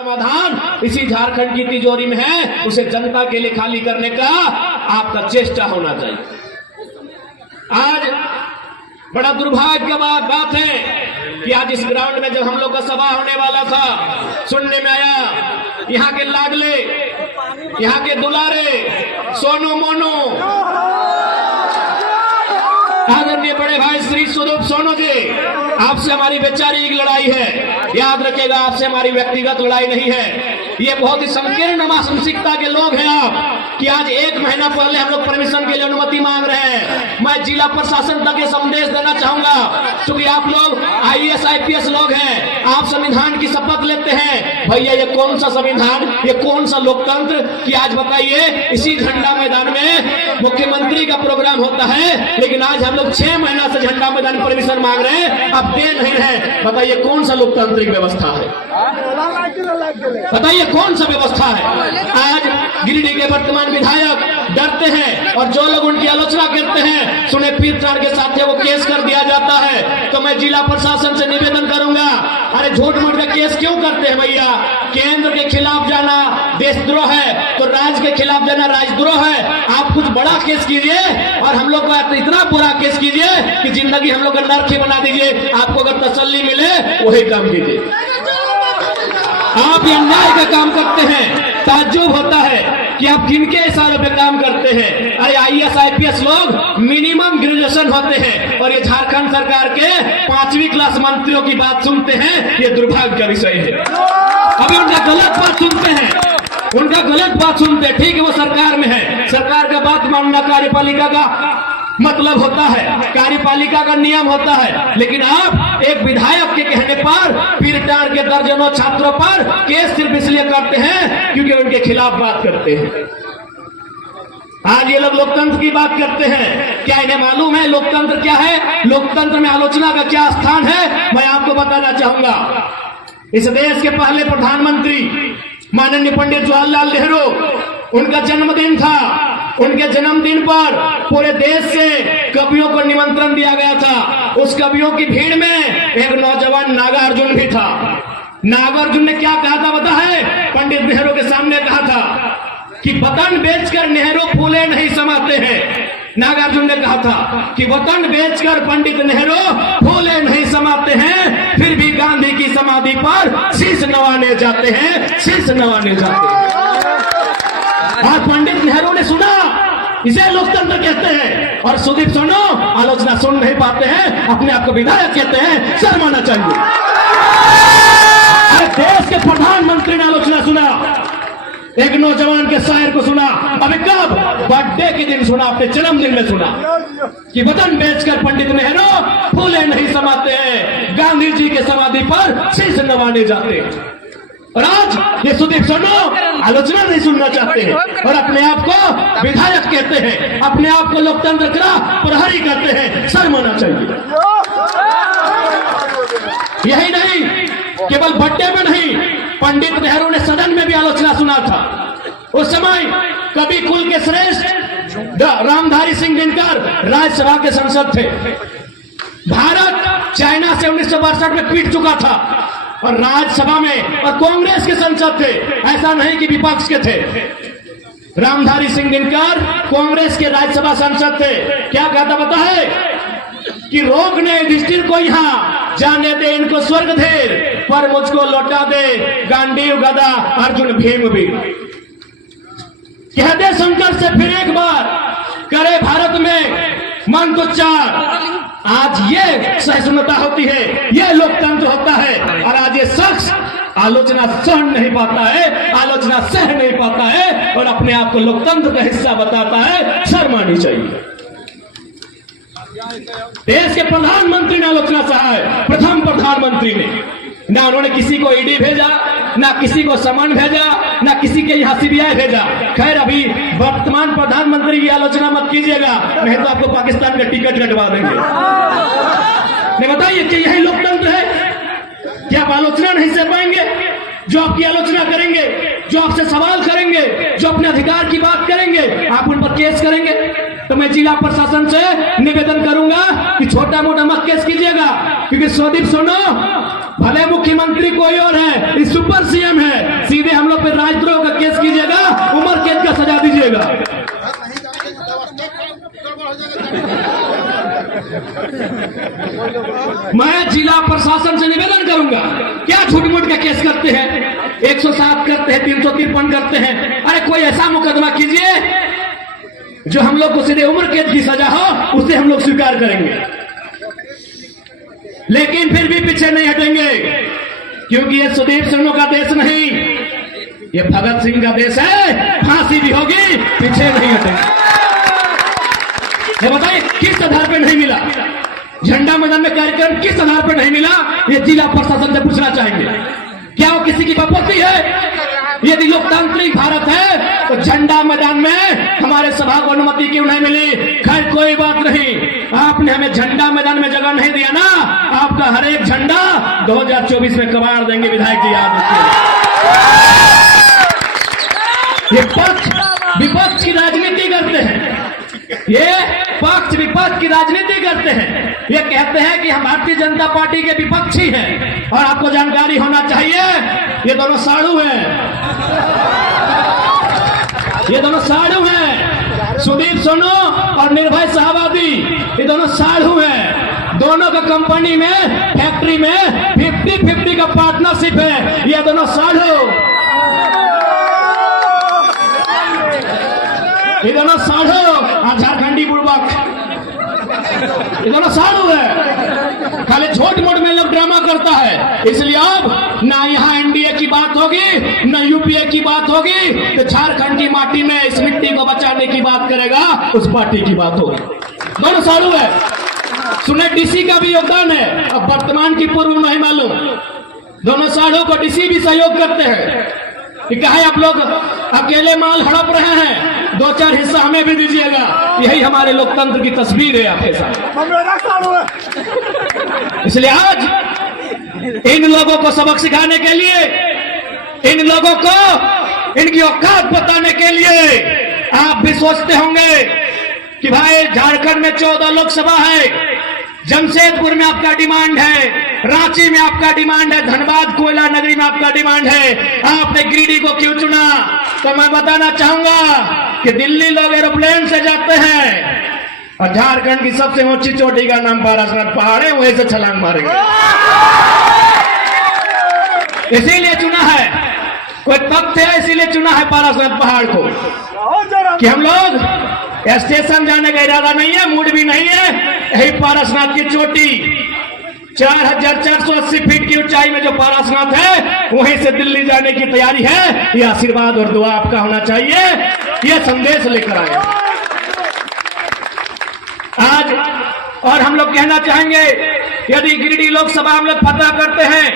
समाधान इसी झारखंड की तिजोरी में है, उसे जनता के लिए खाली करने का आपका चेष्टा होना चाहिए। आज बड़ा दुर्भाग्य की बात है कि आज इस ग्राउंड में जब हम लोग का सभा होने वाला था, सुनने में आया यहाँ के लाडले, यहाँ के दुलारे सोनू मोनू आदरणीय बड़े भाई श्री सुदीप सोनू जी, आपसे हमारी वैचारिक लड़ाई है। याद रखिएगा, आपसे हमारी व्यक्तिगत लड़ाई नहीं है। ये बहुत ही संकीर्ण मानसिकता के लोग हैं आप कि आज 1 महीना पहले हम लोग परमिशन के लिए अनुमति मांग रहे हैं। मैं जिला प्रशासन तक ये संदेश देना चाहूंगा, क्योंकि आप लोग IAS IPS लोग हैं, आप संविधान की शपथ लेते हैं। भैया ये कौन सा संविधान, ये कौन सा लोकतंत्र कि आज बताइए इसी झंडा मैदान में मुख्यमंत्री का प्रोग्राम होता है, लेकिन आज हम लोग 6 महीना से झंडा मैदान परमिशन मांग रहे हैं, अब दे नहीं रहे। बताइए कौन सा लोकतांत्रिक व्यवस्था है, बताइए कौन सा व्यवस्था है। आज गिरिडीह के वर्तमान विधायक डरते हैं और जो लोग उनकी आलोचना करते हैं, सुने पीरटार के साथ वो केस कर दिया जाता है। तो मैं जिला प्रशासन से निवेदन करूंगा, अरे झूठ मूठ का केस क्यों करते हैं भैया? केंद्र के खिलाफ जाना देशद्रोह है, तो राज्य के खिलाफ जाना राजद्रोह है। आप कुछ बड़ा केस कीजिए और हम लोग को इतना बुरा केस कीजिए कि जिंदगी हम लोग का नर्क ही बना दीजिए। आपको अगर तसल्ली मिले वही काम कीजिए। आप ये अन्याय का काम करते हैं, ताज्जुब होता है कि आप किनके इशारों पे काम करते हैं। अरे IAS IPS लोग मिनिमम ग्रेजुएशन होते हैं और ये झारखंड सरकार के 5वीं क्लास मंत्रियों की बात सुनते हैं, ये दुर्भाग्य का विषय है। अभी उनका गलत बात सुनते हैं, उनका गलत बात सुनते हैं। ठीक है, वो सरकार में है, सरकार का बात मानना कार्यपालिका का मतलब होता है, कार्यपालिका का नियम होता है, लेकिन आप एक विधायक के कहने पर पीरटार के दर्जनों छात्रों पर केस सिर्फ इसलिए करते हैं क्योंकि उनके खिलाफ बात करते हैं। आज ये लोग लोकतंत्र की बात करते हैं, क्या इन्हें मालूम है लोकतंत्र क्या है? लोकतंत्र में आलोचना का क्या स्थान है? मैं आपको बताना चाहूंगा। इस देश के पहले प्रधानमंत्री माननीय पंडित जवाहरलाल नेहरू, उनका जन्मदिन था। उनके जन्मदिन पर पूरे देश से कवियों को निमंत्रण दिया गया था। उस कवियों की भीड़ में एक नौजवान नागार्जुन भी था। नागार्जुन ने क्या कहा था पता है? पंडित नेहरू के सामने कहा था कि वतन बेचकर नेहरू फूले नहीं समाते हैं। नागार्जुन ने कहा था कि वतन बेचकर पंडित नेहरू फूले नहीं समाते हैं, फिर भी गांधी की समाधि पर शीश नवाने जाते हैं, शीश नवाने जाते हैं। आज पंडित नेहरू ने सुना, इसे लोकतंत्र कहते हैं। और सुदीप सोनू आलोचना सुन नहीं पाते हैं, अपने आप को विधायक कहते हैं, शर्माना चाहिए। अरे देश के प्रधानमंत्री ने आलोचना सुना, एक नौजवान के शायर को सुना। अभी कब? बर्थडे के दिन सुना, अपने जन्मदिन में सुना कि वतन बेचकर पंडित नेहरू फूले नहीं समाते हैं, गांधी जी के समाधि पर शीश नवाने जाते हैं। और आज ये सुदीप सोनू आलोचना नहीं सुनना चाहते हैं और अपने आप को विधायक कहते हैं, अपने आप को लोकतंत्र का प्रहरी करते हैं। शर्माना चाहिए। यही नहीं, केवल बर्थडे में नहीं, पंडित नेहरू ने सदन में भी आलोचना सुना था। उस समय कवि कुल के श्रेष्ठ रामधारी सिंह दिनकर राज्यसभा के सांसद थे। भारत चाइना से 1962 में पीट चुका था और राज्यसभा में और कांग्रेस के सांसद थे, ऐसा नहीं कि विपक्ष के थे। रामधारी सिंह दिनकर कांग्रेस के राज्यसभा सांसद थे। क्या कहता पता है कि रोकने युधिष्ठिर को यहाँ, जाने दे इनको स्वर्ग धेर, पर मुझको लौटा दे गांडीव गदा अर्जुन भीम भी। कह दे शंकर से फिर एक बार, करे भारत में मंत्रोच्चार। आज ये सहिष्णुता होती है, ये लोकतंत्र होता है। और आज ये शख्स आलोचना सहन नहीं पाता है, आलोचना सह नहीं पाता है और अपने आप को लोकतंत्र का हिस्सा बताता है। शर्म आनी चाहिए। देश के प्रधानमंत्री ने आलोचना सहा है, प्रथम प्रधानमंत्री ने। ना उन्होंने किसी को ईडी भेजा, ना किसी को समन भेजा, ना किसी के यहाँ CBI भेजा। खैर, अभी वर्तमान प्रधानमंत्री की आलोचना मत कीजिएगा, नहीं तो आपको पाकिस्तान का टिकट कटवा देंगे। नहीं, बताइए कि यही लोकतंत्र है? क्या आप आलोचना नहीं सह पाएंगे? जो आपकी आलोचना करेंगे, जो आपसे सवाल करेंगे, जो अपने अधिकार की बात करेंगे, आप उन पर केस करेंगे। तो मैं जिला प्रशासन से निवेदन करूंगा कि छोटा मोटा मत केस कीजिएगा, क्योंकि सुदीप सोनू भले मुख्यमंत्री कोई और है, इस सुपर सीएम है, सीधे हम लोग पे राजद्रोह का केस कीजिएगा, उम्र कैद का सजा दीजिएगा। मैं जिला प्रशासन से निवेदन करूंगा, क्या झूठ-मूठ का केस करते हैं, 107 करते हैं, 353 करते हैं। अरे कोई ऐसा मुकदमा कीजिए जो हम लोग को सीधे उम्र कैद की सजा हो, उसे हम लोग स्वीकार करेंगे। लेकिन फिर भी पीछे नहीं हटेंगे, क्योंकि ये सुदीप सिन्हा का देश नहीं, ये भगत सिंह का देश है। फांसी भी होगी, पीछे नहीं हटेंगे। ये बताइए किस आधार पे नहीं मिला, झंडा मैदान में कार्यक्रम किस आधार पर नहीं मिला, ये जिला प्रशासन से पूछना चाहेंगे। क्या वो किसी की बपौती है? यदि लोकतांत्रिक भारत है तो झंडा मैदान में हमारे सभा को अनुमति क्यों नहीं मिली? खैर कोई बात नहीं, आपने हमें झंडा मैदान में जगह नहीं दिया ना, आपका हर एक झंडा 2024 में कबाड़ देंगे। विधायक जी याद रखिए, ये पक्ष विपक्ष की राजनीति करते हैं, ये पक्ष विपक्ष की राजनीति करते हैं। ये कहते हैं कि हम भारतीय जनता पार्टी के विपक्षी हैं, और आपको जानकारी होना चाहिए ये दोनों साड़ू हैं, ये दोनों साड़ू हैं। सुदीप सोनू और निर्भय शाहबादी, ये दोनों साड़ू हैं। दोनों का कंपनी में, फैक्ट्री में 50-50 का पार्टनरशिप है। ये दोनों साड़ू, ये दोनों साड़ू और झारखंडी बुड़बक, ये दोनों साड़ू है। खाली झूठ मूठ में लोग ड्रामा करता है, इसलिए अब ना यहाँ एनडीए की बात होगी, ना यूपीए की बात होगी, तो झारखंड की माटी में इस मिट्टी को बचाने की बात करेगा, उस पार्टी की बात होगी। दोनों साड़ू है। सुने डीसी का भी योगदान है, अब वर्तमान की पूर्व नहीं मालूम। दोनों साड़ू को डीसी भी सहयोग करते हैं कि कहे आप लोग अकेले माल हड़प रहे हैं, 2-4 हिस्सा हमें भी दीजिएगा। यही हमारे लोकतंत्र की तस्वीर है आपके साथ। इसलिए आज इन लोगों को सबक सिखाने के लिए, इन लोगों को इनकी औकात बताने के लिए आप भी सोचते होंगे कि भाई झारखंड में 14 लोकसभा है, जमशेदपुर में आपका डिमांड है, रांची में आपका डिमांड है, धनबाद कोयला नगरी में आपका डिमांड है, आपने गिरिडीह को क्यों चुना? तो मैं बताना चाहूंगा कि दिल्ली लोग एरोप्लेन से जाते हैं, और झारखंड की सबसे ऊंची चोटी का नाम पारसनाथ पहाड़ है, वहीं से छलांग मारेंगे। इसीलिए चुना है, कोई तथ्य है इसीलिए चुना है पारसनाथ पहाड़ को, कि हम लोग स्टेशन जाने का इरादा नहीं है, मूड भी नहीं है। यही पारसनाथ की चोटी 4480 फीट की ऊंचाई में जो पारसनाथ है, वहीं से दिल्ली जाने की तैयारी है। ये आशीर्वाद और दुआ आपका होना चाहिए, ये संदेश लेकर आए आज। और हम लोग कहना चाहेंगे, यदि गिरिडीह लोकसभा हम लोग फतह करते हैं,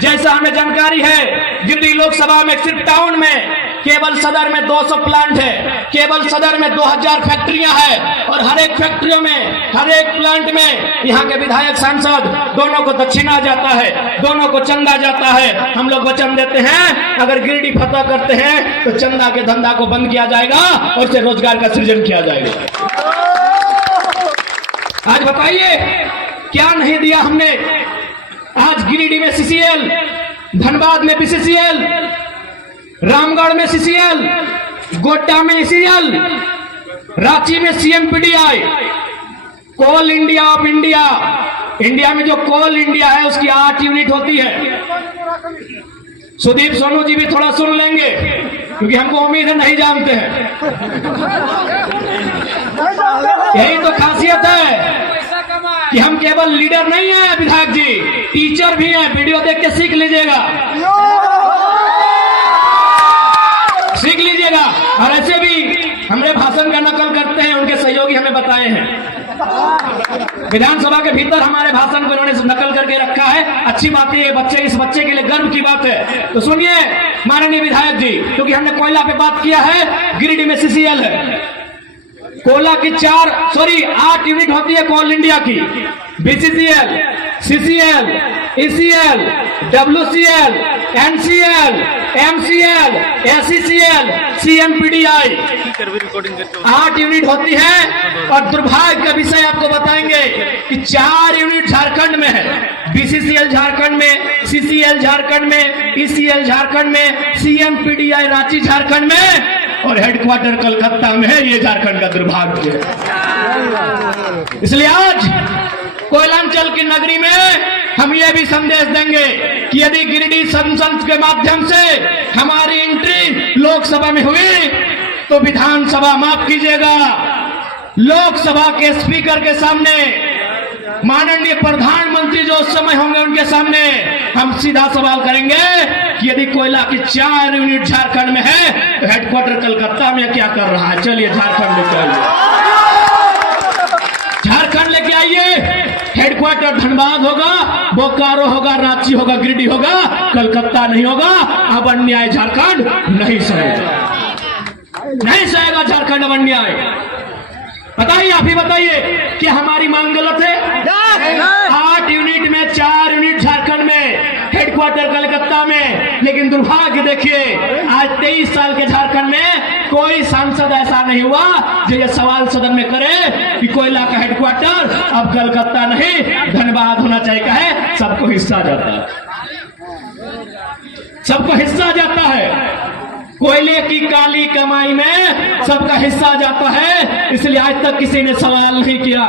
जैसा हमें जानकारी है, गिरिडीह लोकसभा में सिर्फ टाउन में केवल सदर में 200 प्लांट है, केवल सदर में 2000 फैक्ट्रियां हैं, और हर एक फैक्ट्रियों में, हर एक प्लांट में यहाँ के विधायक सांसद दोनों को दक्षिणा जाता है, दोनों को चंदा जाता है। हम लोग वचन देते हैं, अगर गिरिडीह फतह करते हैं तो चंदा के धंधा को बंद किया जाएगा और उससे रोजगार का सृजन किया जाएगा। आज बताइए क्या नहीं दिया हमने? आज गिरिडीह में सीसीएल, धनबाद में बीसीसीएल, रामगढ़ में सीसीएल, गोड्डा में ईसीएल, रांची में CMPDI, coal India of India. India में जो कोल इंडिया है उसकी 8 यूनिट होती है। सुदीप सोनू जी भी थोड़ा सुन लेंगे, क्योंकि हमको उम्मीद है नहीं जानते हैं। यही तो खासियत है कि हम केवल लीडर नहीं है विधायक जी, टीचर भी हैं। वीडियो देख के सीख लीजिएगा, सीख लीजिएगा। और ऐसे भी हमारे भाषण का नकल करते हैं, उनके सहयोगी हमें बताए हैं। विधानसभा के भीतर हमारे भाषण को इन्होंने नकल करके रखा है। अच्छी बात है, बच्चे, इस बच्चे के लिए गर्व की बात है। तो सुनिए माननीय विधायक जी, क्योंकि हमने कोयला पे बात किया है, गिरिडीह में सीसीएल है। कोयला की 8 यूनिट होती है कोल इंडिया की, BCCL, CCL, ECL, WCL, NCL, MCL, ACCL, CMPDI 8 unit होती है। और दुर्भाग्य का विषय आपको बताएंगे कि 4 यूनिट झारखंड में है, बीसीसीएल झारखंड में, सीसीएल झारखंड में, ईसीएल झारखंड में, सीएमपीडीआई रांची झारखंड में और हेडक्वार्टर कलकत्ता में है। ये झारखंड का दुर्भाग्य है। इसलिए आज कोयलांचल की नगरी में हम ये भी संदेश देंगे कि यदि गिरिडीह संसद के माध्यम से हमारी एंट्री लोकसभा में हुई तो विधानसभा, माफ कीजिएगा, लोकसभा के स्पीकर के सामने, माननीय प्रधानमंत्री जो उस समय होंगे उनके सामने हम सीधा सवाल करेंगे कि यदि कोयला की 4 यूनिट झारखंड में है तो हेडक्वार्टर कलकत्ता में क्या कर रहा है? चलिए झारखंड लेके आइए, झारखंड लेके आइए। हेडक्वार्टर धनबाद होगा, बोकारो होगा, रांची होगा, गिरिडीह होगा, कलकत्ता नहीं होगा। अब अन्याय झारखंड नहीं सहेगा, नहीं सहेगा झारखंड अब अन्याय। बताइए, आप ही बताइए कि हमारी मांग गलत है? 8 यूनिट में 4 यूनिट झारखंड में, हेडक्वार्टर कलकत्ता में। लेकिन दुर्भाग्य देखिए, आज 23 साल के झारखंड में कोई सांसद ऐसा नहीं हुआ जो ये सवाल सदन में करे कि कोयला का हेडक्वार्टर अब कलकत्ता नहीं धनबाद होना चाहिए। कहे सबको हिस्सा जाता है, सबको हिस्सा जाता है। कोयले की काली कमाई में सबका हिस्सा जाता है, इसलिए आज तक किसी ने सवाल नहीं किया।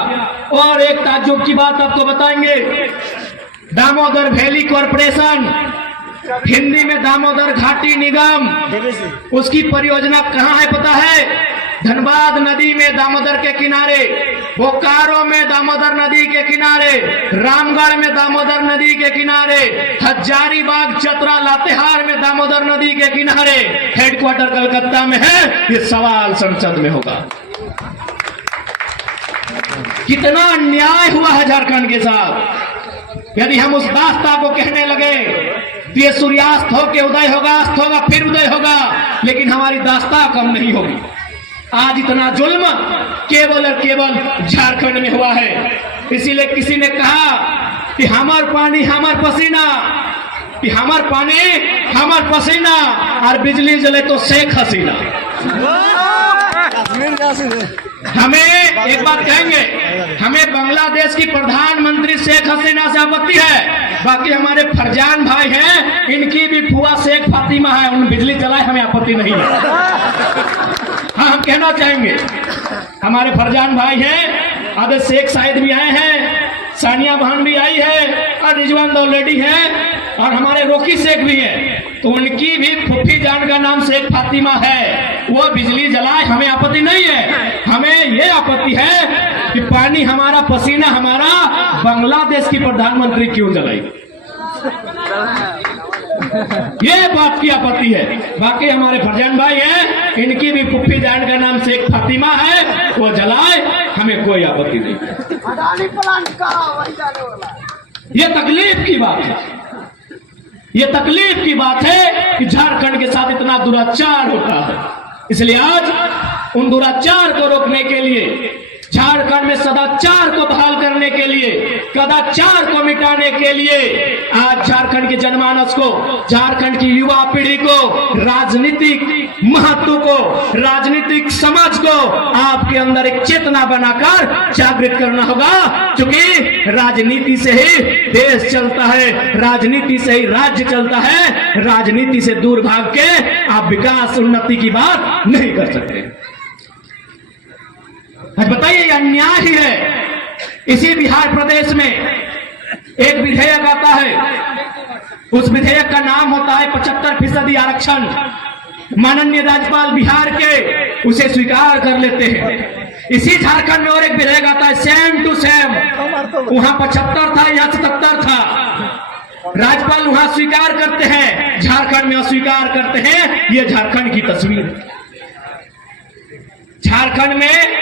और एक ताज्जुब की बात आपको बताएंगे, दामोदर वैली कॉरपोरेशन, हिंदी में दामोदर घाटी निगम, उसकी परियोजना कहाँ है पता है? धनबाद नदी में दामोदर के किनारे, बोकारो में दामोदर नदी के किनारे, रामगढ़ में दामोदर नदी के किनारे, हजारीबाग, चतरा, लातेहार में दामोदर नदी के किनारे। हेडक्वार्टर कलकत्ता में है। ये सवाल संसद में होगा। कितना अन्याय हुआ है झारखंड के साथ। यदि हम उस दास्ता को कहने लगे तो ये सूर्यास्त होके उदय होगा, अस्त होगा, फिर उदय होगा, लेकिन हमारी दास्ता कम नहीं होगी। आज इतना जुल्म केवल और केवल झारखंड में हुआ है। इसीलिए किसी ने कहा कि हमार पानी हमार पसीना, कि हमार पानी हमार पसीना और बिजली जले तो शेख हसीना। हमें एक बात कहेंगे, हमें बांग्लादेश की प्रधानमंत्री शेख हसीना से आपत्ति है, बाकी हमारे फरजान भाई हैं, इनकी भी फुआ शेख फातिमा है, उन बिजली जलाए, हमें आपत्ति नहीं है। हाँ, हम कहना चाहेंगे हमारे फरजान भाई हैं, आदे शेख साहिद भी आए हैं, सानिया बहन भी आई है और रिजवान दौलेडी है और हमारे रोकी शेख भी हैं, तो उनकी भी फुफी जान का नाम शेख फातिमा है। वो बिजली जलाए, हमें आपत्ति नहीं है। हमें ये आपत्ति है कि पानी हमारा, पसीना हमारा, बांग्लादेश की प्रधानमंत्री क्यों जलाई, ये बात की आपत्ति है। बाकी हमारे फरजान भाई हैं, इनकी भी फुफी जान का नाम शेख फातिमा है, वो जलाए, हमें कोई आपत्ति नहीं। ये तकलीफ की बात है, ये तकलीफ की बात है कि झारखंड के साथ इतना दुराचार होता है। इसलिए आज उन दुराचार को रोकने के लिए, झारखंड में सदाचार को बहाल करने के लिए, कदाचार को मिटाने के लिए आज झारखंड के जनमानस को, झारखंड की युवा पीढ़ी को, राजनीतिक महत्व को, राजनीतिक समझ को आपके अंदर एक चेतना बनाकर जागृत करना होगा। क्योंकि राजनीति से ही देश चलता है, राजनीति से ही राज्य चलता है। राजनीति से दूर भाग के आप विकास उन्नति की बात नहीं कर सकते। आज बताइए, अन्याय ही है। इसी बिहार प्रदेश में एक विधेयक आता है, उस विधेयक का नाम होता है 75% आरक्षण। माननीय राज्यपाल बिहार के उसे स्वीकार कर लेते हैं। इसी झारखंड में और एक विधेयक आता है, सेम टू सेम, वहां 75 था, यहाँ 77 था। राज्यपाल वहां स्वीकार करते हैं, झारखंड में अस्वीकार करते हैं। ये झारखंड की तस्वीर। झारखंड में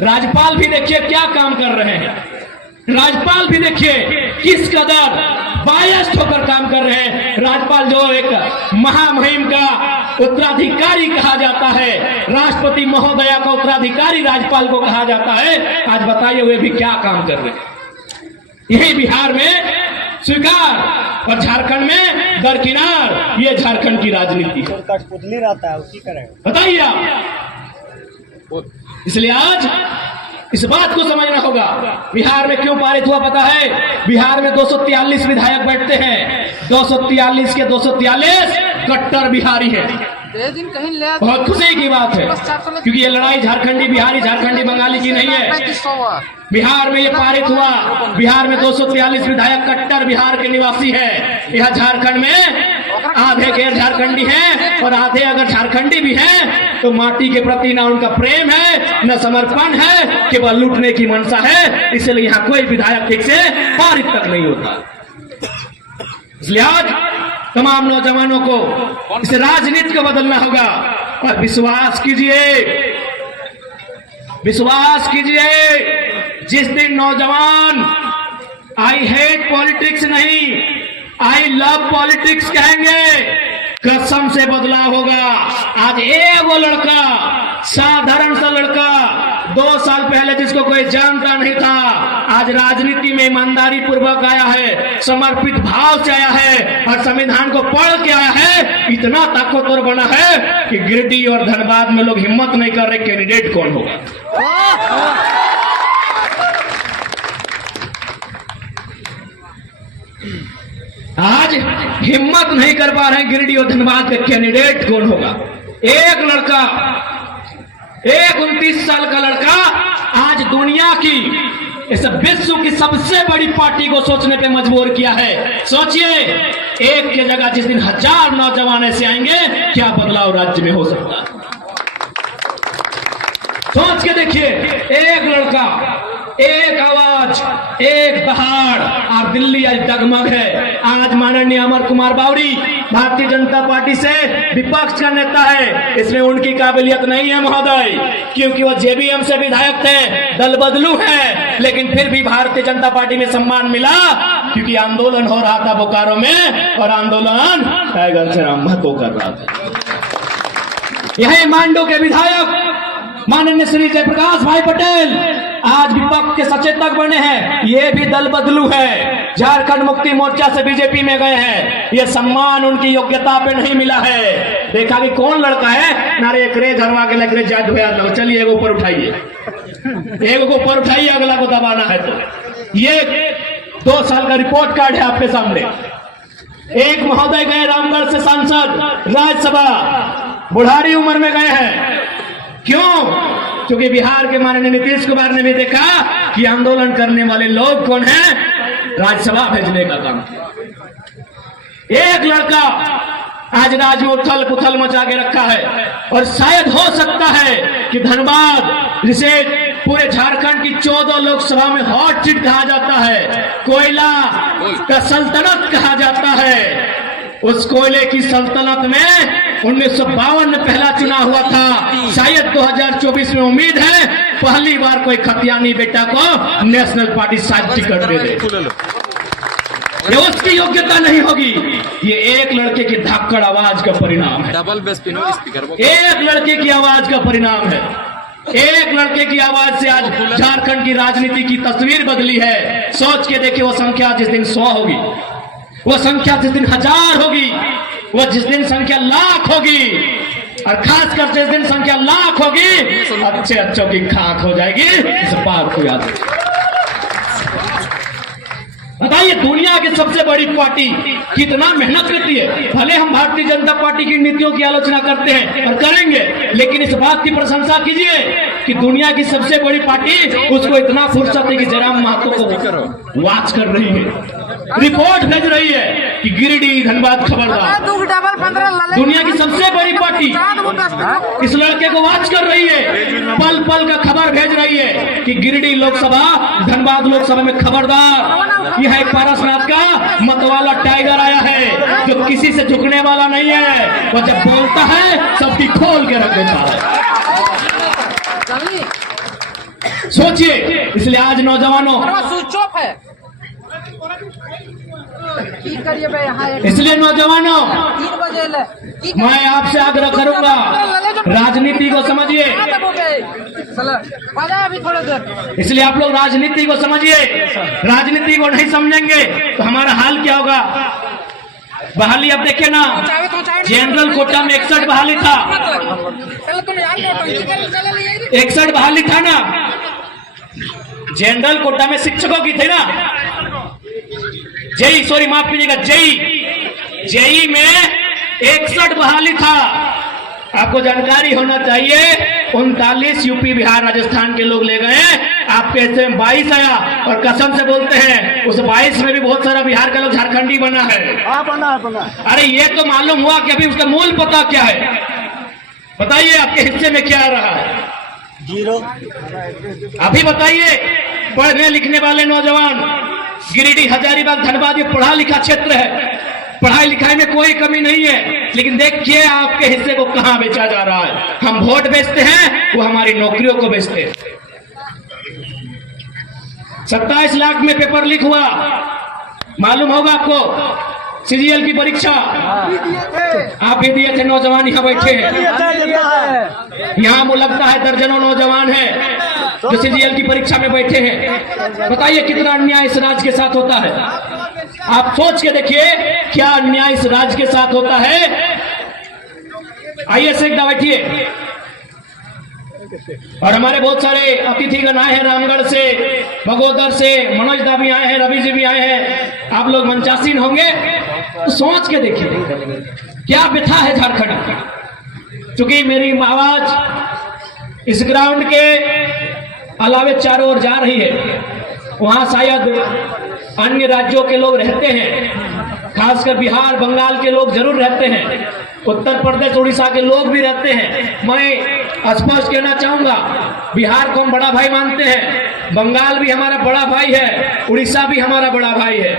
राज्यपाल भी देखिए क्या काम कर रहे हैं, राज्यपाल भी देखिए किस कदर बायस्ड होकर काम कर रहे हैं। राज्यपाल जो एक महामहिम का उत्तराधिकारी कहा जाता है, राष्ट्रपति महोदया का उत्तराधिकारी राज्यपाल को कहा जाता है, आज बताइए वे भी क्या काम कर रहे हैं। यही बिहार में स्वीकार और झारखंड में दरकिनार। ये झारखंड की राजनीति है। कठपुतली रहता है, उसी करेगा, बताइए आप। इसलिए आज इस बात को समझना होगा। बिहार में क्यों पारित हुआ पता है? बिहार में 243 विधायक बैठते हैं, 243 के 243 कट्टर बिहारी हैं। बहुत खुशी की बात है, क्योंकि ये लड़ाई झारखंडी बिहारी, झारखंडी बंगाली की नहीं है। बिहार में ये पारित हुआ। बिहार में 243 विधायक कट्टर बिहार के निवासी है। यह झारखंड में आधे गैर झारखंडी हैं और आधे अगर झारखंडी भी हैं तो माटी के प्रति न उनका प्रेम है, न समर्पण है, केवल लूटने की मंशा है। इसलिए यहाँ कोई विधायक ठीक से पारित तक नहीं होता। इसलिए आज तमाम नौजवानों को इस राजनीति को बदलना होगा और विश्वास कीजिए, विश्वास कीजिए। जिस दिन नौजवान आई हेट पॉलिटिक्स नहीं, आई लव पॉलिटिक्स कहेंगे, कसम से बदलाव होगा। आज एक वो लड़का, साधारण सा लड़का, 2 साल पहले जिसको कोई जानता नहीं था, आज राजनीति में ईमानदारी पूर्वक आया है, समर्पित भाव से आया है और संविधान को पढ़ के आया है। इतना ताकतवर बना है कि गिरिडीह और धनबाद में लोग हिम्मत नहीं कर रहे कैंडिडेट कौन होगा। आज हिम्मत नहीं कर पा रहे हैं गिरिडीह और धनबाद का कैंडिडेट कौन होगा। एक लड़का, एक 29 साल का लड़का आज दुनिया की, इस विश्व की सबसे बड़ी पार्टी को सोचने पे मजबूर किया है। सोचिए, एक के जगह जिस दिन 1000 नौजवान ऐसे आएंगे, क्या बदलाव राज्य में हो सकता है। सोच के देखिए, एक लड़का, एक आवाज, एक दहाड़ और दिल्ली आज डगमग है। आज माननीय अमर कुमार बावरी भारतीय जनता पार्टी से विपक्ष का नेता है। इसमें उनकी काबिलियत नहीं है महोदय, क्योंकि वो जेबीएम से विधायक थे, दल बदलू है, लेकिन फिर भी भारतीय जनता पार्टी में सम्मान मिला क्योंकि आंदोलन हो रहा था बोकारो में और आंदोलन टाइगर से राम महतो कर रहा था। यही मांडू के विधायक माननीय श्री जयप्रकाश भाई पटेल आज विपक्ष के सचेतक बने हैं। ये भी दल बदलू है, झारखंड मुक्ति मोर्चा से बीजेपी में गए हैं। ये सम्मान उनकी योग्यता पे नहीं मिला है। देखा कि कौन लड़का है, नारे एक रे धरवा के लग रहे जादू है। चलिए एक ऊपर उठाइए, एक को ऊपर उठाइए, अगला को दबाना है। तो ये 2 साल का रिपोर्ट कार्ड है आपके सामने। एक महोदय गए रामगढ़ से सांसद राज्यसभा, बुढ़ारी उम्र में गए हैं। क्यों? क्योंकि बिहार के माननीय नीतीश कुमार ने भी देखा कि आंदोलन करने वाले लोग कौन हैं, राज्यसभा भेजने का काम किया। एक लड़का आज राज्य में उथल पुथल मचा के रखा है और शायद हो सकता है कि धनबाद, जिसे पूरे झारखंड की 14 लोकसभा में हॉट सीट कहा जाता है, कोयला का सल्तनत कहा जाता है, उस कोयले की सल्तनत में 1952 में पहला चुनाव हुआ था। शायद 2024 में उम्मीद है पहली बार कोई खतियानी बेटा को नेशनल पार्टी शायद टिकट दे दे। ये उसकी योग्यता नहीं होगी, ये एक लड़के की धाकड़ आवाज का परिणाम है। एक लड़के की आवाज का परिणाम है। एक लड़के की आवाज से आज झारखंड की राजनीति की तस्वीर बदली है। सोच के देखिए, वो संख्या जिस दिन 100 होगी, वो संख्या जिस दिन 1000 होगी, वो जिस दिन संख्या लाख होगी, और खासकर जिस दिन संख्या लाख होगी, अच्छे अच्छों की खाक हो जाएगी। इस बात को याद रखिए। बताइए, दुनिया की सबसे बड़ी पार्टी कितना मेहनत करती है। भले हम भारतीय जनता पार्टी की नीतियों की आलोचना करते हैं और करेंगे, लेकिन इस बात की प्रशंसा कीजिए कि दुनिया की सबसे बड़ी पार्टी, उसको इतना फुर्सत है कि जयराम महतो को वॉच कर रही है, रिपोर्ट भेज रही है कि गिरिडीह धनबाद खबरदार। दुनिया की सबसे बड़ी पार्टी इस लड़के को वॉच कर रही है, पल पल का खबर भेज रही है कि गिरिडीह लोकसभा, धनबाद लोकसभा में खबरदार। यह एक पारसनाथ का मतवाला टाइगर आया है जो किसी से झुकने वाला नहीं है। वो जब बोलता है सबकी खोल के रख देता है। सोचिए, इसलिए आज नौजवानों, इसलिए नौजवानों, मैं आपसे आग्रह करूंगा, राजनीति को समझिए। इसलिए आप लोग राजनीति को समझिए। राजनीति को नहीं समझेंगे तो हमारा हाल क्या होगा। बहाली अब देखिए ना, जनरल कोटा में 61 बहाली था, 61 बहाली था ना। जनरल कोटा में शिक्षकों की थे ना, जेई, सॉरी माफ कीजिएगा, जेई में 61 बहाली था। आपको जानकारी होना चाहिए, 39 यूपी बिहार राजस्थान के लोग ले गए, आपके हिस्से में 22 आया। और कसम से बोलते हैं उस 22 में भी बहुत सारा बिहार का लोग झारखंडी बना है। बना। अरे ये तो मालूम हुआ कि अभी उसका मूल पता क्या है। बताइए आपके हिस्से में क्या आ रहा है? 0। अभी बताइए, पढ़ने लिखने वाले नौजवान, गिरिडीह, हजारीबाग, धनबाद, ये पढ़ा लिखा क्षेत्र है, पढ़ाई लिखाई में कोई कमी नहीं है, लेकिन देखिए आपके हिस्से को कहां बेचा जा रहा है। हम वोट बेचते हैं, वो हमारी नौकरियों को बेचते हैं। 27 लाख में पेपर लीक हुआ, मालूम होगा आपको। सीजीएल की परीक्षा आप भी दिए थे, नौजवान यहाँ बैठे हैं। यहाँ मुझे लगता है दर्जनों नौजवान हैं जो सीजीएल की परीक्षा में बैठे हैं। बताइए कितना अन्याय इस राज्य के साथ होता है। आप सोच के देखिए क्या अन्याय इस राज्य के साथ होता है। आइए से बैठिए। और हमारे बहुत सारे अतिथिगण आए हैं, रामगढ़ से, बगोदर से, मनोज दा भी आए हैं, रवि जी भी आए हैं। आप लोग मंचासीन होंगे तो सोच के देखिए क्या व्यथा है झारखंड की। क्योंकि मेरी आवाज इस ग्राउंड के अलावे चारों ओर जा रही है, वहां शायद अन्य राज्यों के लोग रहते हैं, खासकर बिहार बंगाल के लोग जरूर रहते हैं, उत्तर प्रदेश उड़ीसा के लोग भी रहते हैं। मैं स्पष्ट कहना चाहूंगा, बिहार को हम बड़ा भाई मानते हैं, बंगाल भी हमारा बड़ा भाई है, उड़ीसा भी हमारा बड़ा भाई है।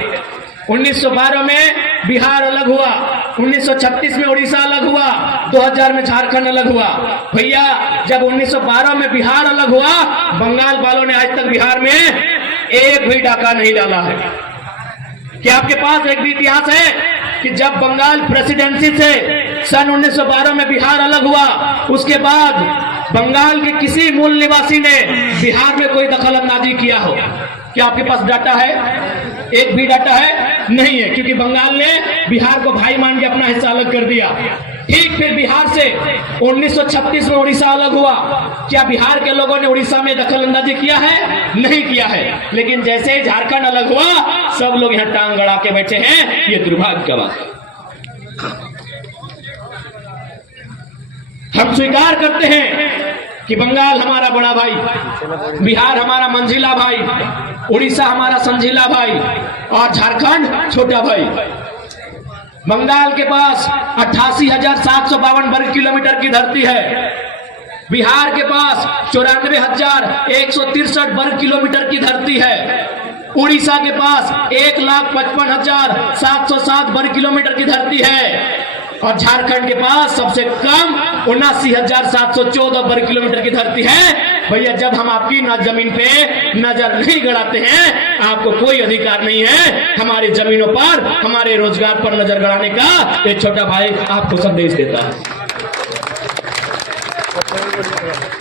1912 में बिहार अलग हुआ, 1936 में उड़ीसा अलग हुआ, 2000 में झारखंड अलग हुआ। भैया जब 1912 में बिहार अलग हुआ, बंगाल वालों ने आज तक बिहार में एक भी डाका नहीं डाला है। क्या आपके पास एक भी इतिहास है कि जब बंगाल प्रेसिडेंसी से सन 1912 में बिहार अलग हुआ, उसके बाद बंगाल के किसी मूल निवासी ने बिहार में कोई दखल अंदाजी किया हो? क्या आपके पास डाटा है? एक भी डाटा है? नहीं है, क्योंकि बंगाल ने बिहार को भाई मान के अपना हिस्सा अलग कर दिया। ठीक फिर बिहार से 1936 में उड़ीसा अलग हुआ। क्या बिहार के लोगों ने उड़ीसा में दखल अंदाजी किया है? नहीं किया है। लेकिन जैसे ही झारखंड अलग हुआ, सब लोग यहाँ टांग गड़ा के बैठे हैं। ये दुर्भाग्य का बात है। हम स्वीकार करते हैं कि बंगाल हमारा बड़ा भाई, बिहार हमारा मंझिला भाई, उड़ीसा हमारा संझिला भाई और झारखंड छोटा भाई। बंगाल के पास 88,752 वर्ग किलोमीटर की धरती है, बिहार के पास 94,163 वर्ग किलोमीटर की धरती है, उड़ीसा के पास 1,55,707 वर्ग किलोमीटर की धरती है और झारखंड के पास सबसे कम 79,714 वर्ग किलोमीटर की धरती है। भैया जब हम आपकी जमीन पे नजर नहीं गड़ाते हैं, आपको कोई अधिकार नहीं है हमारी जमीनों पर, हमारे रोजगार पर नजर गड़ाने का। एक छोटा भाई आपको संदेश देता है।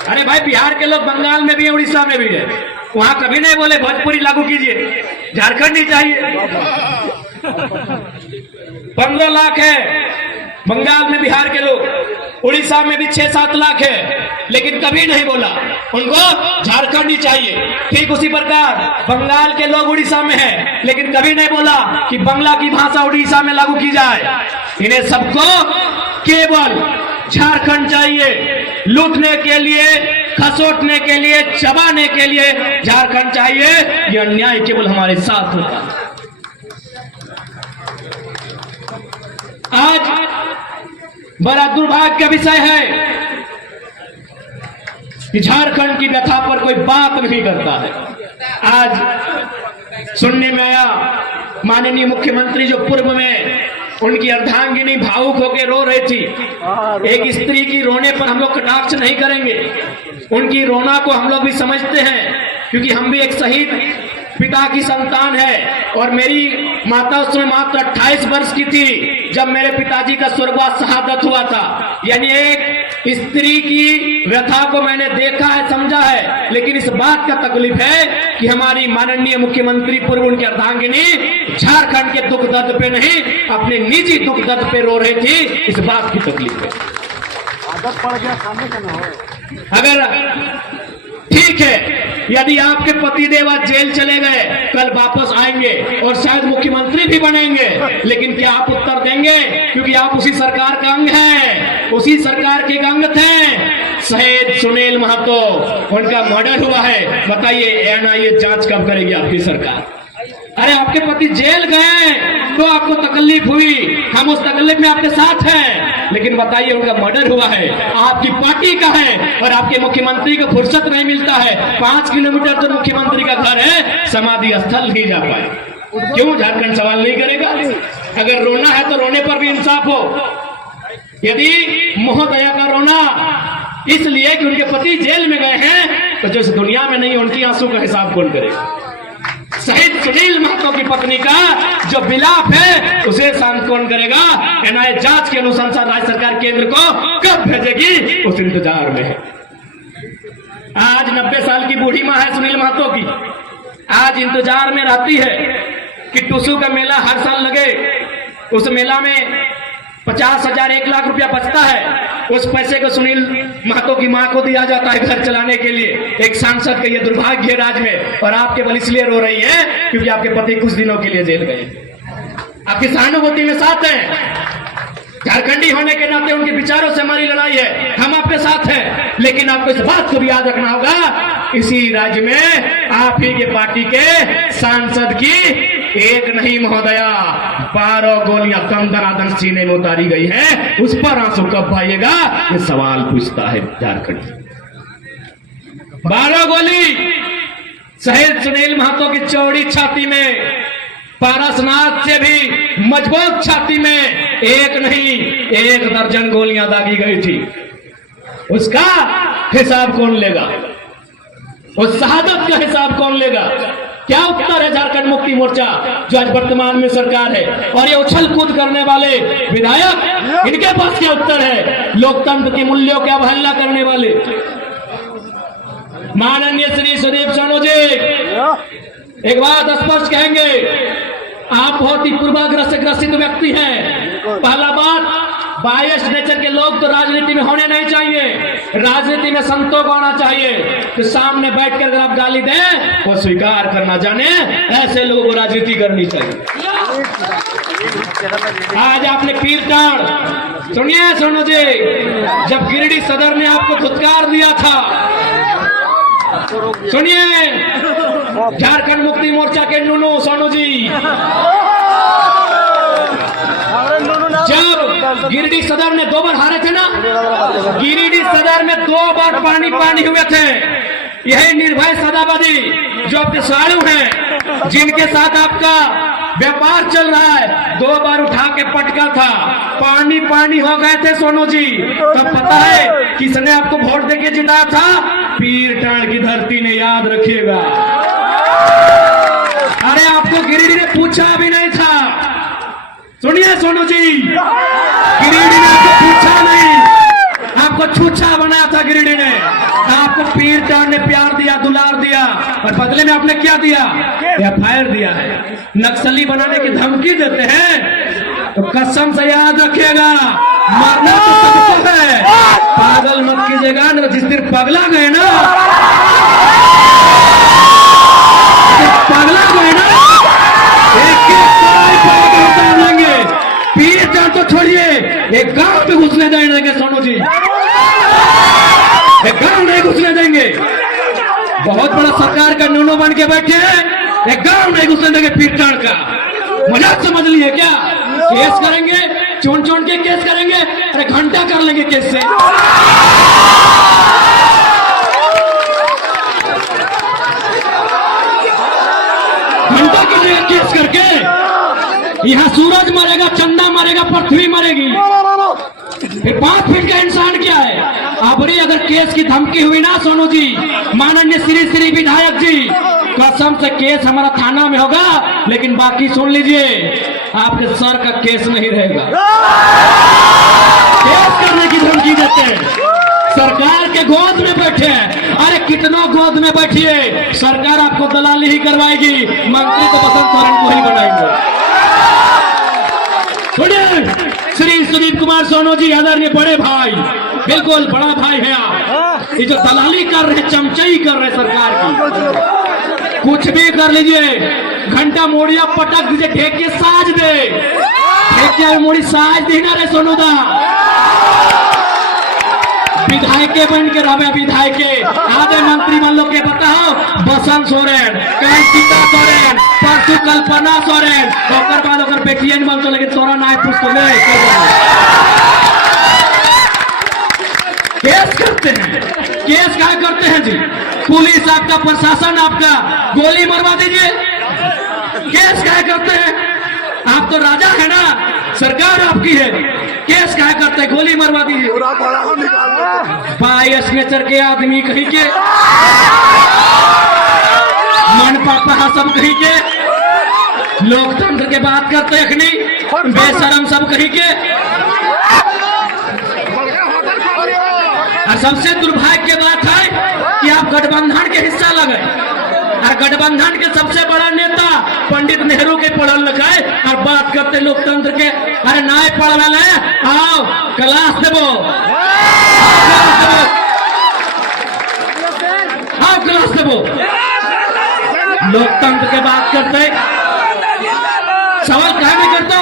अरे भाई बिहार के लोग बंगाल में भी है, उड़ीसा में भी है, वहां कभी नहीं बोले भोजपुरी लागू कीजिए, झारखंड ही चाहिए। 15 लाख है बंगाल में बिहार के लोग, उड़ीसा में भी 6-7 लाख है, लेकिन कभी नहीं बोला उनको झारखंड ही चाहिए। ठीक उसी प्रकार बंगाल के लोग उड़ीसा में हैं, लेकिन कभी नहीं बोला कि बंगला की भाषा उड़ीसा में लागू की जाए। इन्हें सबको केवल झारखंड चाहिए, लूटने के लिए, खसोटने के लिए, चबाने के लिए झारखंड चाहिए। यह अन्याय केवल हमारे साथ होता है। आज बड़ा दुर्भाग्य का विषय है कि झारखंड की व्यथा पर कोई बात नहीं करता है। आज सुनने में आया माननीय मुख्यमंत्री जो पूर्व में उनकी अर्धांगिनी भावुक होकर रो रही थी। एक स्त्री की रोने पर हम लोग कटाक्ष नहीं करेंगे, उनकी रोना को हम लोग भी समझते हैं, क्योंकि हम भी एक शहीद पिता की संतान है। और मेरी माता उस समय मात्र 28 वर्ष की थी जब मेरे पिताजी का स्वर्गवास शहादत हुआ था। यानी एक स्त्री की व्यथा को मैंने देखा है, समझा है, लेकिन इस बात का तकलीफ है कि हमारी माननीय मुख्यमंत्री पूर्व उनकी अर्धांगिनी झारखंड के दुख दर्द पे नहीं, अपने निजी दुख दर्द पे रो रही थी। इस बात की तकलीफ है। आदत पड़ गया खाने का ना हो। अगर ठीक है, यदि आपके पतिदेव आज जेल चले गए, कल वापस आएंगे और शायद मुख्यमंत्री भी बनेंगे, लेकिन क्या आप उत्तर देंगे? क्योंकि आप उसी सरकार का अंग हैं, उसी सरकार के अंग थे। शहीद सुनील महतो, उनका मर्डर हुआ है, बताइए एनआईए जांच कब करेगी आपकी सरकार? अरे आपके पति जेल गए तो आपको तकलीफ हुई, हम उस तकलीफ में आपके साथ हैं, लेकिन बताइए उनका मर्डर हुआ है, आपकी पार्टी का है और आपके मुख्यमंत्री को फुर्सत नहीं मिलता है। 5 किलोमीटर तो मुख्यमंत्री का घर है, समाधि स्थल नहीं जा पाए। क्यों झारखंड सवाल नहीं करेगा? अगर रोना है तो रोने पर भी इंसाफ हो। यदि महोदया का रोना इसलिए कि उनके पति जेल में गए हैं, तो जो इस दुनिया में नहीं उनकी आंसू का हिसाब कौन करेगा? शहीद सुनील महतो की पत्नी का जो विलाप है उसे शांत कौन करेगा? एनआईए जांच की अनुशंसा राज्य सरकार केंद्र को कब भेजेगी, उस इंतजार में है। आज 90 साल की बूढ़ी मां है सुनील महतो की, आज इंतजार में रहती है कि टुसू का मेला हर साल लगे, उस मेला में 50,000 1 लाख रुपया बचता है, उस पैसे को सुनील महतो की मां को दिया जाता है घर चलाने के लिए। एक सांसद का ये दुर्भाग्य है राज्य में, और आप केवल इसलिए रो रही है क्योंकि आपके पति कुछ दिनों के लिए जेल गए। आपकी सहानुभूति में साथ हैं, झारखंडी होने के नाते उनके विचारों से हमारी लड़ाई है, हम आपके साथ हैं, लेकिन आपको इस बात को भी याद रखना होगा, इसी राज्य में आप ही के पार्टी के सांसद की एक नहीं महोदया 12 गोलियां कम दनादन सीने में उतारी गई है, उस पर आंसू कब आएगा, ये सवाल पूछता है झारखंड। 12 गोली शहीद सुनील महतो की चौड़ी छाती में, पारसनाथ से भी मजबूत छाती में एक नहीं 1 दर्जन गोलियां दागी गई थी। उसका हिसाब कौन लेगा? उस शहादत का हिसाब कौन लेगा? क्या उत्तर है झारखंड मुक्ति मोर्चा जो आज वर्तमान में सरकार है, और ये उछल कूद करने वाले विधायक, इनके पास क्या उत्तर है? लोकतंत्र के मूल्यों की अवहेलना करने वाले माननीय श्री सुदीप सोनू जी एक बात स्पष्ट कहेंगे, आप बहुत ही पूर्वाग्रह से ग्रसित व्यक्ति हैं। पहला बात, बायस नेचर के लोग तो राजनीति में होने नहीं चाहिए, राजनीति में संतों को आना चाहिए। तो सामने बैठकर अगर आप गाली दें वो स्वीकार करना जाने, ऐसे लोगों को राजनीति करनी चाहिए। आज आपने पीरटांड़, सुनिए सोनू जी, जब गिरिडीह सदर ने आपको धुतकार दिया था, सुनिए झारखंड मुक्ति मोर्चा के नूनू सोनू जी, जब गिरिडीह सदर में 2 बार हारे थे ना, गिरिडीह सदर में 2 बार पानी पानी हुए थे, यही निर्भय सदाबादी जो आपके साड़ू हैं, जिनके साथ आपका व्यापार चल रहा है, 2 बार उठा के पटका था, पानी पानी हो गए थे सोनू जी। तब पता है किसने आपको वोट देके जिताया था? पीरटांड़ की धरती ने, याद रखिएगा। अरे आपको गिरिडीह ने पूछा भी नहीं था, सुनिए सोनू जी, गिरिडीह ने आपको पूछा नहीं, आपको छूछा बनाया था गिरिडीह ने, आपको पीरटांड़ ने प्यार दिया, दुलार दिया, और बदले में आपने क्या दिया? FIR दिया है। नक्सली बनाने की धमकी देते हैं तो कसम से याद रखिएगा, मरना तो सबको है, पागल मत कीजिएगा ना। जिस दिन पगला गए ना, पगला गए ना, पीरटांड़ तो छोड़िए, एक गांव में घुसने देंगे सोनू जी, एक गांव नहीं घुसने देंगे। बहुत बड़ा सरकार का नूनू बन के बैठे हैं, एक गांव नहीं घुसने देंगे पीरटांड़ का। मजाक समझ लिए क्या? केस करेंगे, चुन चुन के केस करेंगे, अरे घंटा कर लेंगे केस से। घंटा कर लेंगे केस करके। यहाँ सूरज मरेगा, चंदा मरेगा, पृथ्वी मरेगी, फिर 5 फीट का इंसान क्या है? आपने अगर केस की धमकी हुई ना सोनू जी, माननीय श्री विधायक जी, कसम से केस हमारा थाना में होगा, लेकिन बाकी सुन लीजिए, आपके सर का केस नहीं रहेगा। केस करने की धमकी देते हैं, सरकार के गोद में बैठे हैं। अरे कितना गोद में बैठिए, सरकार आपको दलाली ही करवाएगी, मंत्री तो बसंत सोरेन को ही बनाएंगे। श्री सुदीप कुमार सोनू जी, आदरणीय बड़े भाई, बिल्कुल बड़ा भाई है आप, ये जो दलाली कर रहे, चमचाई कर रहे सरकार की, कुछ भी कर लीजिए, घंटा मोड़िया पटक दीजिए, ढेके साज दे, ढेकिया मोड़ी साज देना रे सोनूदा। विधायके बन के रहे, विधायके आधे मंत्री मान लोग के बताओ, बसंत सोरेन, कल सीता सोरेन, परसों कल्पना सोरेन, ओकर बाद ओकर बेटियन बन तो, लेकिन तोरा ना पूछ तो नहीं केस करते हैं। केस क्या करते हैं जी? पुलिस आपका, प्रशासन आपका, गोली मरवा दीजिए, केस क्या करते हैं? आप तो राजा है ना, सरकार आपकी है, केस क्या करते हैं? गोली मरवा दीजिए। बाईस नेचर के आदमी कहीं के, मन पापा सब कहीं के, लोकतंत्र के बात करते अखनी, बेशरम सब कहीं के। और सबसे दुर्भाग्य की बात है कि आप गठबंधन के हिस्सा लगे, और गठबंधन के सबसे बड़ा नेता पंडित नेहरू के पढ़ल लिखे, और बात करते लोकतंत्र के। अरे नाय पढ़ वाले आओ क्लास देवो, आओ क्लास देवो, लोकतंत्र के बात करते, सवाल कहा नहीं करते।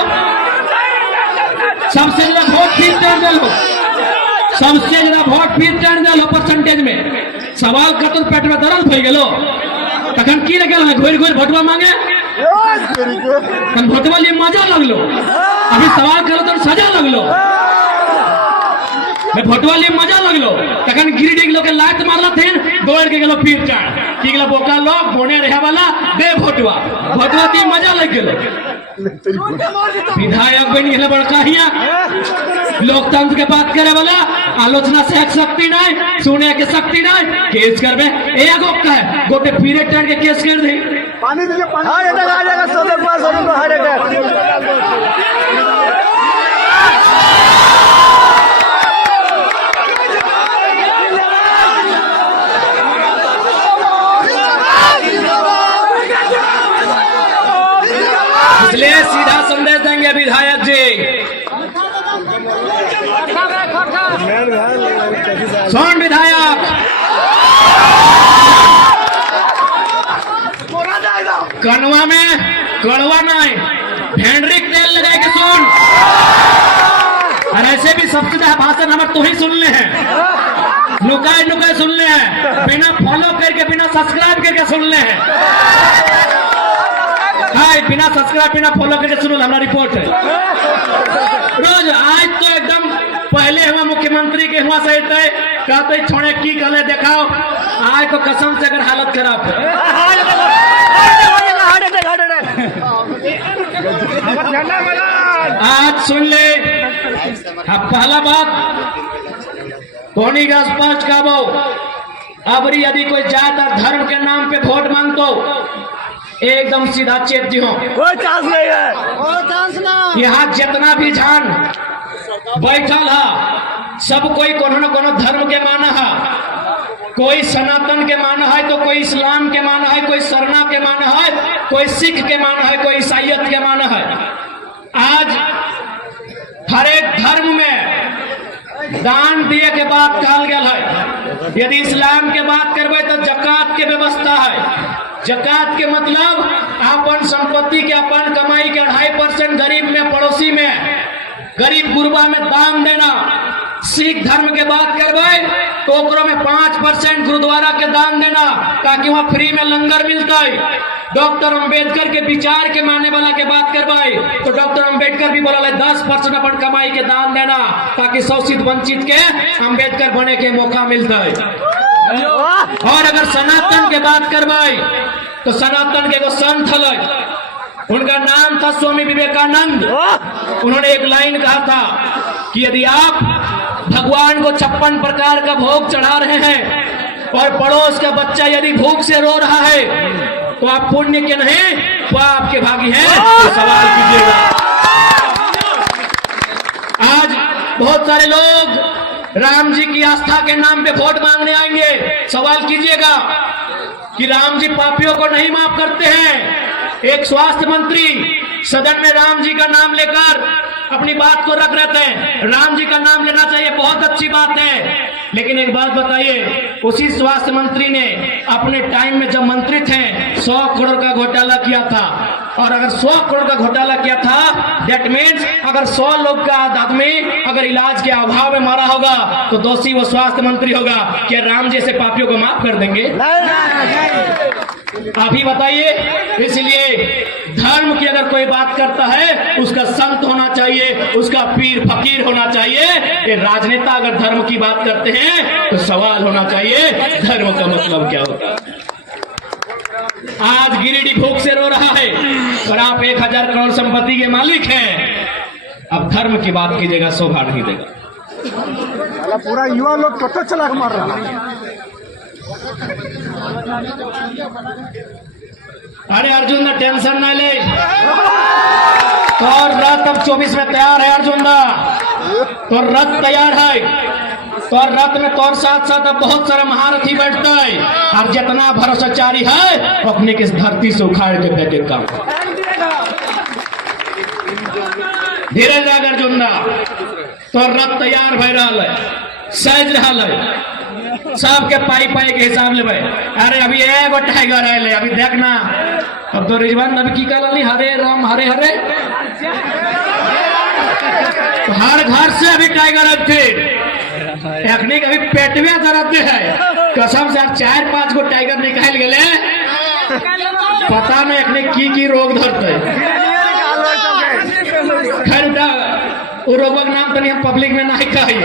सबसे ज्यादा वोट फिर टर्न दे लो, सबसे ज्यादा वोट फिर टर्न दे लो परसेंटेज में। सवाल कर तो पेट में दर्द हो गलो, तखन की लगे घोर घोर भोटवा मांगे, भोटवा लिए मजा लगलो, अभी सवाल करो तो सजा लगलो, भोटवा लिए मजा लगलो, तखन गिरिडीह लोग लात मारला थे, दौड़ के गलो फिर चार की गला बोका लोग बोने रहे वाला दे भोटवा, भोटवा की मजा लग गलो। विधायक बनी है बड़का हिया, लोकतंत्र के बात करे वाला, आलोचना से शक्ति नहीं, सुने के शक्ति नहीं, केस करबे एगो का है, गोटे पीरियड टर्न के केस कर दे। पानी दीजिए, पानी आ जाएगा, सोने पास आ जाएगा। इसलिए सीधा संदेश देंगे विधायक जी, सुन विधायक, कनवा में कड़वा नहीं, भेंड्रिक तेल लगा के सुन। और ऐसे भी सबसे ज्यादा भाषण हमारे तो ही सुनने हैं, नुकाए नुकाए सुनने हैं, बिना फॉलो करके, बिना सब्सक्राइब करके सुनने हैं। बिना सब्सक्राइब बिना फॉलो करके सुनो, हमारा रिपोर्ट है रोज। आज तो एकदम पहले हुआ मुख्यमंत्री के हुआ सही थे, कहते छोड़े की कहले देखाओ, आज तो कसम से अगर हालत खराब है। आज सुन ले, अब पहला बात धोनी का स्पष्ट काबो, अब यदि कोई जात और धर्म के नाम पे वोट मांगतो, एकदम सीधा चेत दी हो, कोई चांस नहीं है, कोई चांस नहीं। यहाँ जितना भी जान बैठल है, सब कोई कोनो न कोनो धर्म के माना है, कोई सनातन के माना है, तो कोई इस्लाम के माना है, कोई सरना के माना है, कोई सिख के माना है, कोई ईसाइयत के माना है। आज हर एक धर्म में दान दिए के बात कहल गया है। यदि इस्लाम के बात करबे तो जकात के व्यवस्था है। जकात के मतलब अपन संपत्ति के, अपन कमाई के 2.5% गरीब में, पड़ोसी में, गरीब गुरबा में दान देना। सिख धर्म के बात करबे तो ओकरो में 5% गुरुद्वारा के दान देना, ताकि वहाँ फ्री में लंगर मिलता है। डॉक्टर अंबेडकर के विचार के मानने वाला के बात करवाए तो डॉक्टर अंबेडकर भी बोला 10% अपन कमाई के दान देना, ताकि शोषित वंचित के अंबेडकर बने के मौका मिलता है। और अगर सनातन के बात करवाए तो सनातन के एगो संत हल, उनका नाम था स्वामी विवेकानंद। उन्होंने एक लाइन कहा था कि यदि आप भगवान को 56 प्रकार का भोग चढ़ा रहे हैं और पड़ोस का बच्चा यदि भूख से रो रहा है तो आप पुण्य के नहीं पाप के भागी हैं, तो सवाल कीजिएगा। आज बहुत सारे लोग राम जी की आस्था के नाम पे वोट मांगने आएंगे। सवाल कीजिएगा कि राम जी पापियों को नहीं माफ करते हैं। एक स्वास्थ्य मंत्री सदन में राम जी का नाम लेकर अपनी बात को रख रहे थे। राम जी का नाम लेना चाहिए, बहुत अच्छी बात है। लेकिन एक बात बताइए, उसी स्वास्थ्य मंत्री ने अपने टाइम में जब मंत्री थे 100 करोड़ का घोटाला किया था। और अगर 100 करोड़ का घोटाला किया था, दैट मीन्स अगर 100 लोग का आदमी अगर इलाज के अभाव में मारा होगा तो दोषी वो स्वास्थ्य मंत्री होगा। क्या राम जैसे पापियों को माफ कर देंगे? आप ही बताइए। इसलिए धर्म की अगर कोई बात करता है, उसका संत होना चाहिए, उसका पीर फकीर होना चाहिए। ये राजनेता अगर धर्म की बात करते हैं तो सवाल होना चाहिए, धर्म का मतलब क्या होता है? आज गिरिडीह भूख से रो रहा है और आप 1000 करोड़ संपत्ति के मालिक हैं। अब धर्म की बात कीजिएगा, शोभा नहीं देगा। पूरा युवा लोग टोटो चला के मार रहा है। अरे अर्जुन दा टेंशन ना ले, तो रथ अब 24 में तैयार है। अर्जुन दा तो रथ तैयार है, तो रथ में तोर साथ साथ अब बहुत सारा महारथी बैठता है। और जितना भरोसाचारी है वो अपने किस धरती से उखाड़ के फेंके काम। धीरे जाग अर्जुन दा, तो रथ तैयार भय रहा है, सज रहा है, सबके पाई पाई के हिसाब ले भाई। अरे अभी एगो टाइगर है ले, अभी देखना। अब तो रिजवान नबी की कहला हरे राम हरे हरे, तो हर घर से अभी टाइगर अब थे। एखनी कभी पेटवे दर्द है, कसम से 4-5 गो टाइगर निकाल गए। पता नहीं एखनी की रोग धरते। खैर वो रोग का नाम तो नहीं हम पब्लिक में नहीं कहिए,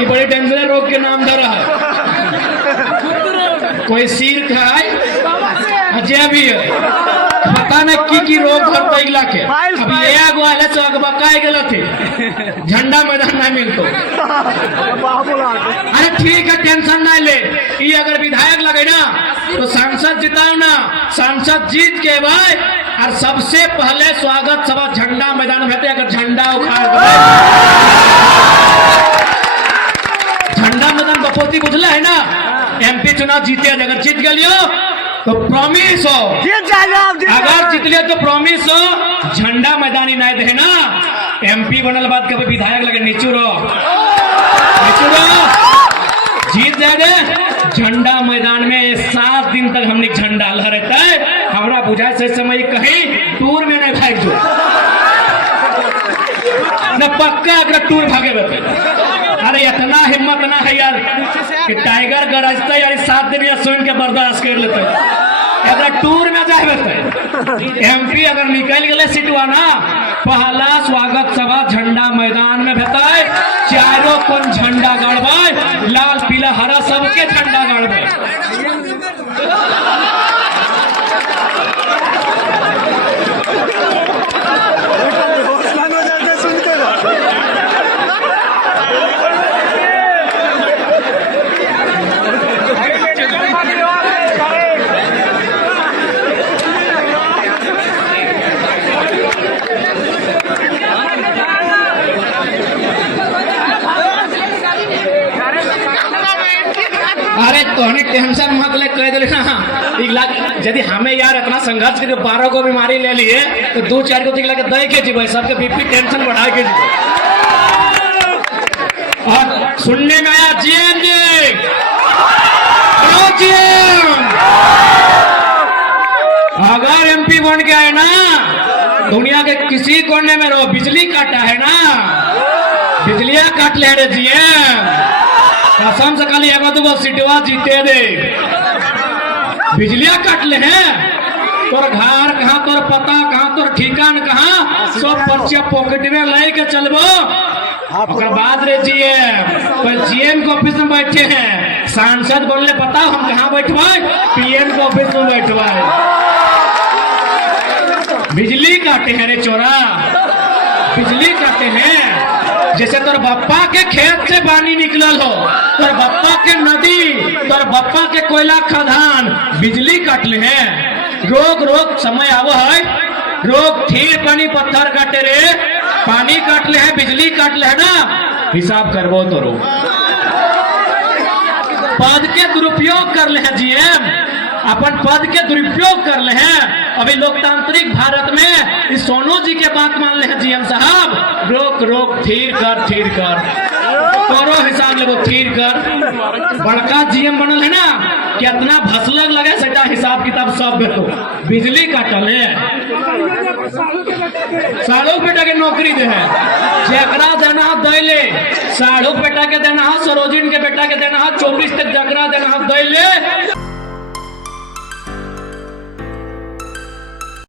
ये बड़े डेंजर रोग के नाम धरा है। कोई सिर का है, अजय भी है, पता नहीं की रोग धरते इलाके। अभी एगो आले तो अगबकाए गए थे, झंडा मैदान नहीं मिलतो। अरे ठीक है, टेंशन नहीं ले। ये अगर विधायक लगे ना तो सांसद जिताओ ना, सांसद जीत के भाई और सबसे पहले स्वागत सभा झंडा मैदान में होते। अगर झंडा उखाड़ झंडा मैदान बपोती बुझला है ना, MP चुनाव जीते, अगर जीत गलियो तो प्रॉमिस हो, अगर जीत लियो तो प्रॉमिस हो झंडा मैदानी नहीं दे ना। MP बनल बाद कभी विधायक लगे निचुरो जीत जाए दे। झंडा मैदान में 7 दिन तक हमने झंडा लहराता है। हमारा बुझाए से समय कहीं टूर में नहीं भाग जो न, पक्का अगर टूर भागे बता। अरे इतना हिम्मत ना है यार कि टाइगर गरजता है यार 7 दिन या सुन के बर्दाश्त कर लेते। अगर टूर में जाए MP अगर निकल गए सीटवा ना, पहला स्वागत सभा झंडा मैदान में भेता है। चारों कोन झंडा गाड़बे, लाल पीला हरा सबके झंडा गाड़बे। अरे तोहनी टेंशन मत ले, कह दिले ना। यदि हमें यार इतना संघर्ष के 12 को बीमारी ले लिए तो 2-4 को दिखला के दे के जीवे, सबके बीपी टेंशन बढ़ा के जीवे। और सुनने में आया GM जी, अगर MP बन गया है ना, दुनिया के किसी कोने में रहो, बिजली काटा है ना, बिजलियां काट ले रे GM। कसम से खाली एगो 2 सीटवा जीते दे, बिजलियां काट ले हैं। तोर घर कहाँ, तोर पता कहाँ, तोर ठिकान कहाँ, सब पर्चिया पॉकेट में ले के चलबो। ओकर बाद रे GM के ऑफिस में बैठे हैं, सांसद बोलने बताओ हम कहाँ बैठवाए, PM के ऑफिस में बैठवाए। बिजली काटे हैं रे चोरा, बिजली काटे हैं। जैसे तोर बप्पा के खेत से पानी निकलल हो, तोर बप्पा के नदी, तोर बप्पा के कोयला खदान, बिजली काटले हैं। रोग समय आव है, रोग ठीक पानी पत्थर काटे रे, पानी काटले है, बिजली काटले है ना, हिसाब करबो तो रोग। पद के दुरुपयोग कर ले हैं GM, अपन पद के दुरुपयोग कर ले हैं। अभी लोकतांत्रिक भारत में इस सोनू जी के बात मान ले हैं GM साहब, रोक रोक थीर कर करो हिसाब लेबो थीर कर बड़का जीएम बनल है ना कितना भसलग लगे सटा हिसाब किताब सब बेटो बिजली काटल है साढ़ू बेटा के नौकरी दे है जकरा देना है दैले साढ़ू बेटा के देना है सरोजिन के बेटा के देना है 24 तक जकरा देना है दैले